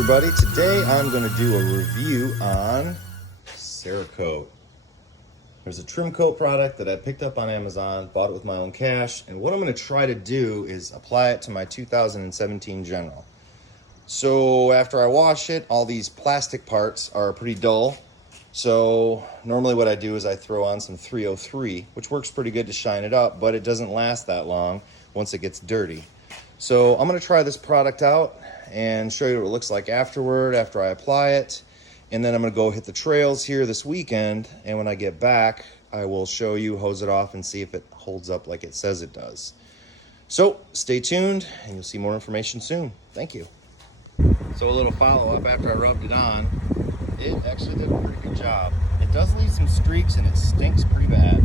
everybody, today I'm going to do a review on Cerakote. There's a trim coat product that I picked up on Amazon, bought it with my own cash, and what I'm going to try to do is apply it to my 2017 General. So after I wash it, all these plastic parts are pretty dull. So normally what I do is I throw on some 303, which works pretty good to shine it up, but it doesn't last that long once it gets dirty. So I'm going to try this product out and show you what it looks like afterward, after I apply it. And then I'm going to go hit the trails here this weekend, and when I get back, I will show you, hose it off, and see if it holds up like it says it does. So stay tuned, and you'll see more information soon. Thank you. So a little follow-up after I rubbed it on. It actually did a pretty good job. It does leave some streaks, and it stinks pretty bad.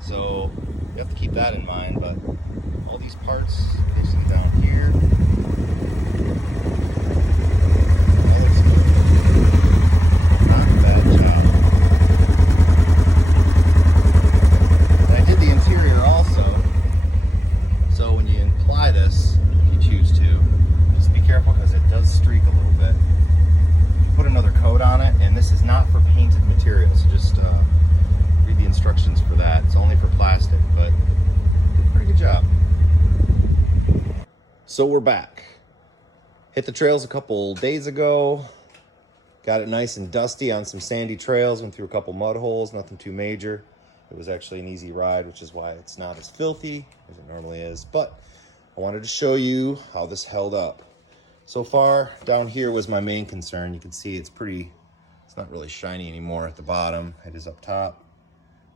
So you have to keep that in mind, but all these parts, basically down here, streak a little bit. You put another coat on it, and this is not for painted material, so just read the instructions for that. It's only for plastic, but pretty good job. So we're back. Hit the trails a couple days ago. Got it nice and dusty on some sandy trails, went through a couple mud holes, nothing too major. It was actually an easy ride, which is why it's not as filthy as it normally is, but I wanted to show you how this held up. So far, down here was my main concern. You can see it's not really shiny anymore at the bottom. It is up top.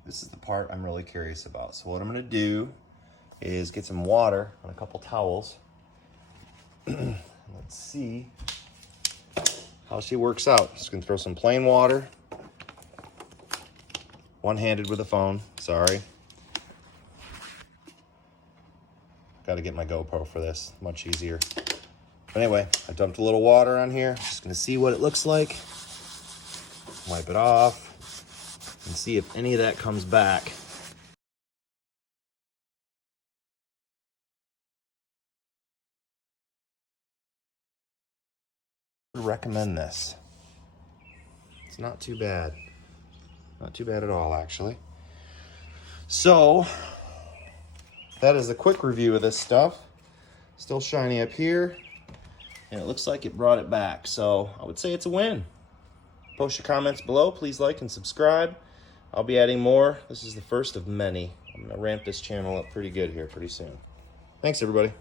This is the part I'm really curious about. So what I'm gonna do is get some water on a couple towels. Let's see how she works out. Just gonna throw some plain water. One-handed with a phone, sorry. Gotta get my GoPro for this, much easier. But anyway, I dumped a little water on here. Just gonna see what it looks like. Wipe it off and see if any of that comes back. I would recommend this. It's not too bad. Not too bad at all, actually. So, that is a quick review of this stuff. Still shiny up here. And it looks like it brought it back, so I would say it's a win. Post your comments below. Please like and subscribe. I'll be adding more. This is the first of many. I'm going to ramp this channel up pretty good here pretty soon. Thanks, everybody.